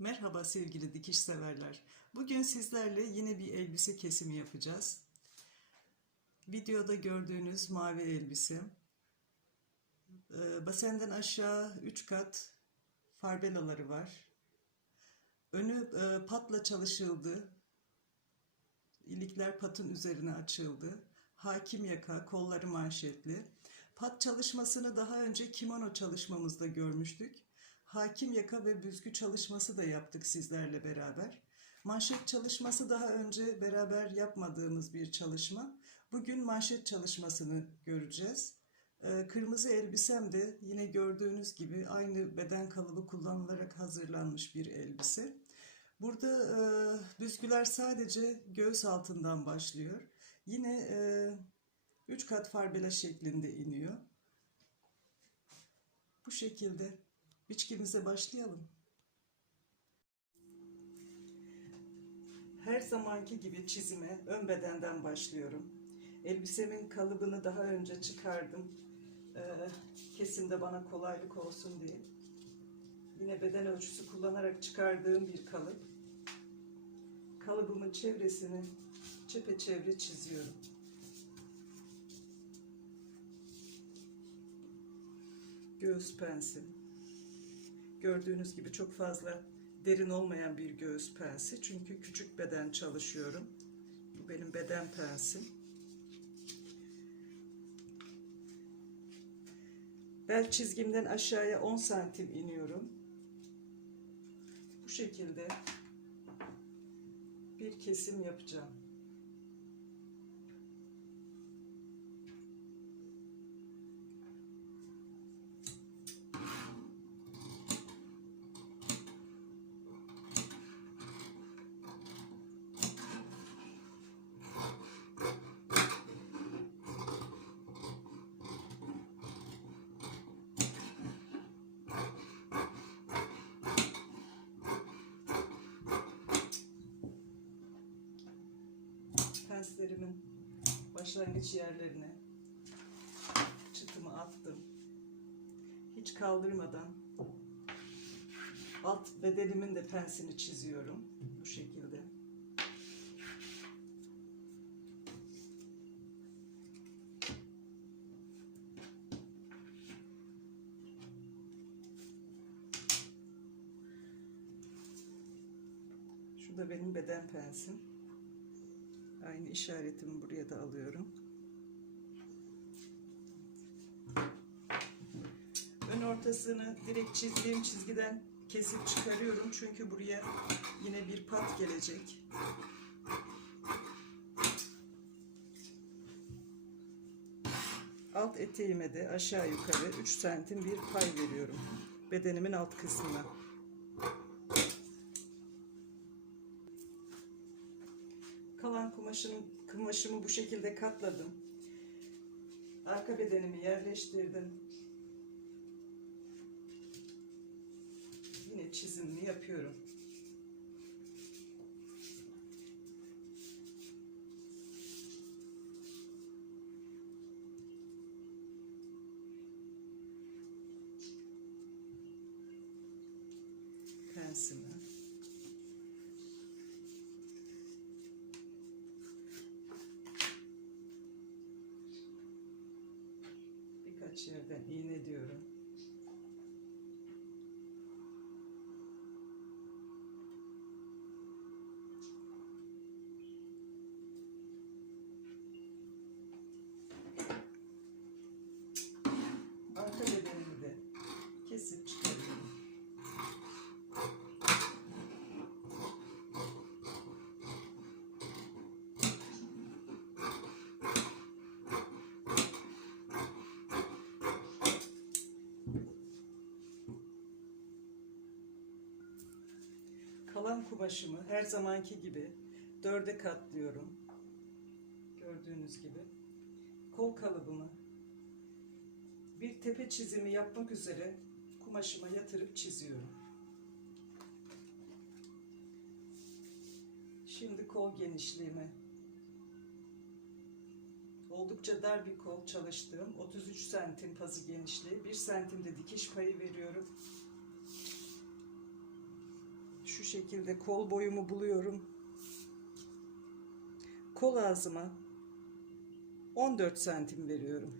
Merhaba sevgili dikiş severler. Bugün sizlerle yine bir elbise kesimi yapacağız. Videoda gördüğünüz mavi elbise. Ee, Basenden aşağı 3 kat farbelaları var. Önü e, patla çalışıldı. İlikler patın üzerine açıldı. Hakim yaka, kolları manşetli. Pat çalışmasını daha önce kimono çalışmamızda görmüştük. Hakim yaka ve büzgü çalışması da yaptık sizlerle beraber. Manşet çalışması daha önce beraber yapmadığımız bir çalışma. Bugün manşet çalışmasını göreceğiz. Ee, Kırmızı elbisem de yine gördüğünüz gibi aynı beden kalıbı kullanılarak hazırlanmış bir elbise. Burada e, büzgüler sadece göğüs altından başlıyor. Yine e, üç kat farbela şeklinde iniyor. Bu şekilde biçkimize başlayalım. Her zamanki gibi çizime ön bedenden başlıyorum. Elbisemin kalıbını daha önce çıkardım. Ee, kesimde bana kolaylık olsun diye. Yine beden ölçüsü kullanarak çıkardığım bir kalıp. Kalıbımın çevresini çepeçevre çiziyorum. Göğüs pensi. Gördüğünüz gibi çok fazla derin olmayan bir göğüs pensi. Çünkü küçük beden çalışıyorum. Bu benim beden pensim. Bel çizgimden aşağıya 10 santim iniyorum. Bu şekilde bir kesim yapacağım. Penslerimin başlangıç yerlerine çıtımı attım. Hiç kaldırmadan alt bedenimin de pensini çiziyorum bu şekilde. Şu da benim beden pensim. Aynı işaretimi buraya da alıyorum. Ön ortasını direkt çizdiğim çizgiden kesip çıkarıyorum. Çünkü buraya yine bir pat gelecek. Alt eteğime de aşağı yukarı 3 santim bir pay veriyorum. Bedenimin alt kısmına. Kumaşım, kumaşımı bu şekilde katladım. Arka bedenimi yerleştirdim. Yine çizimini yapıyorum. Pensimi. Birkaç yerden iğne diyorum. Arka bedenimi de kesip çıkarıyorum. Kalan kumaşımı her zamanki gibi dörde katlıyorum. Gördüğünüz gibi. Kol kalıbımı bir tepe çizimi yapmak üzere kumaşıma yatırıp çiziyorum. Şimdi kol genişliğime oldukça dar bir kol çalıştığım 33 santim pazı genişliği 1 santim de dikiş payı veriyorum. Şekilde kol boyumu buluyorum. Kol ağzıma 14 santim veriyorum.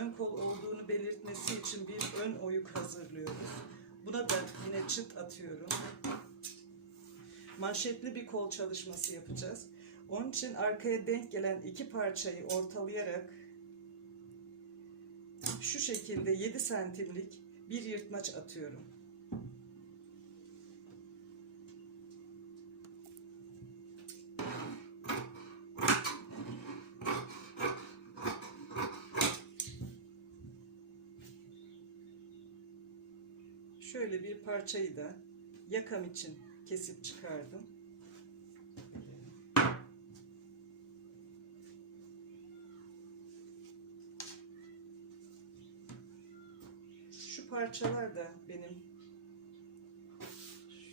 Ön kol olduğunu belirtmesi için bir ön oyuk hazırlıyoruz. Buna da yine çıt atıyorum. Manşetli bir kol çalışması yapacağız. Onun için arkaya denk gelen iki parçayı ortalayarak şu şekilde 7 santimlik bir yırtmaç atıyorum. Şöyle bir parçayı da yakam için kesip çıkardım. Şu parçalar da benim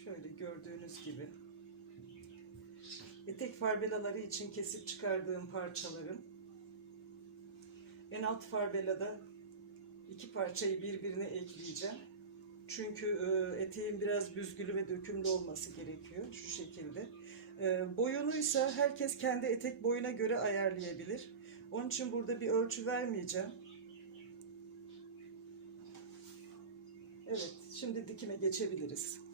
şöyle gördüğünüz gibi etek farbelaları için kesip çıkardığım parçalarım. En alt farbelada iki parçayı birbirine ekleyeceğim. Çünkü e, eteğin biraz büzgülü ve dökümlü olması gerekiyor şu şekilde. E, boyunuysa herkes kendi etek boyuna göre ayarlayabilir. Onun için burada bir ölçü vermeyeceğim. Evet, şimdi dikime geçebiliriz.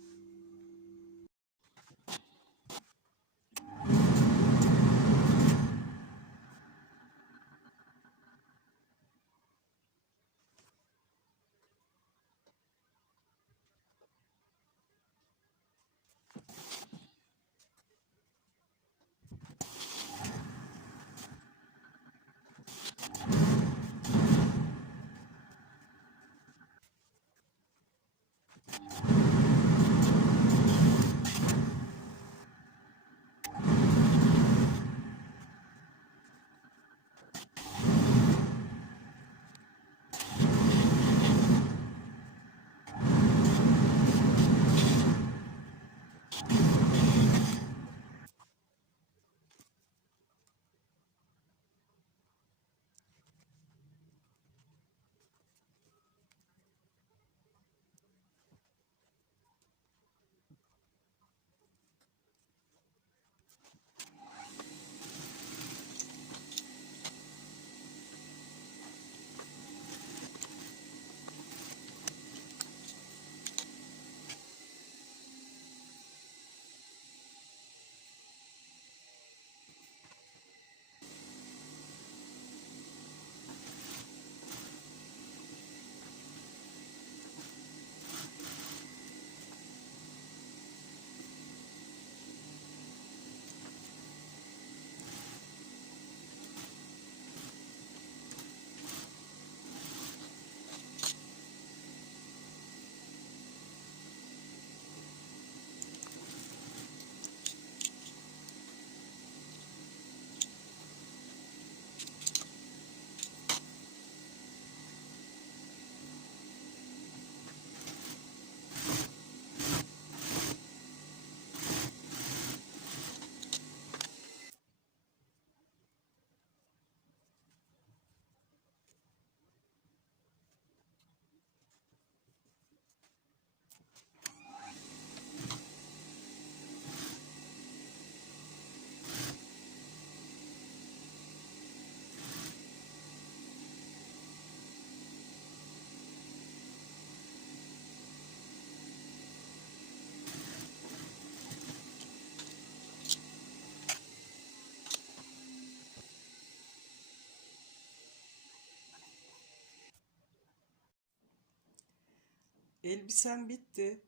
Elbisem bitti.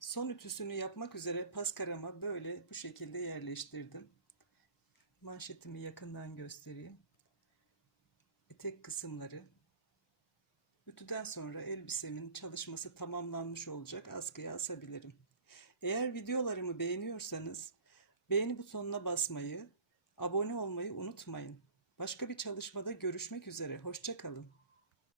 Son ütüsünü yapmak üzere paskarama böyle bu şekilde yerleştirdim. Manşetimi yakından göstereyim. Etek kısımları. Ütüden sonra elbisemin çalışması tamamlanmış olacak. Askıya asabilirim. Eğer videolarımı beğeniyorsanız beğeni butonuna basmayı, abone olmayı unutmayın. Başka bir çalışmada görüşmek üzere. Hoşça kalın.